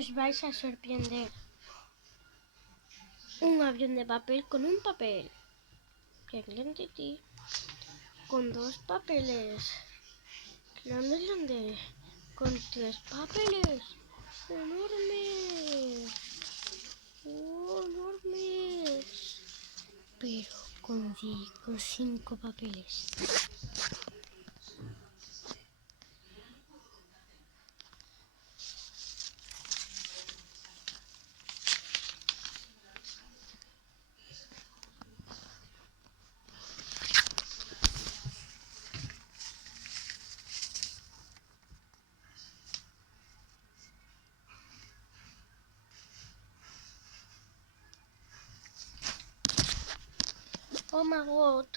Os vais a sorprender. Un avión de papel con un papel. Con dos papeles. Grande. Con tres papeles. Enormes. Enormes. Pero con 5 papeles. Oh my god.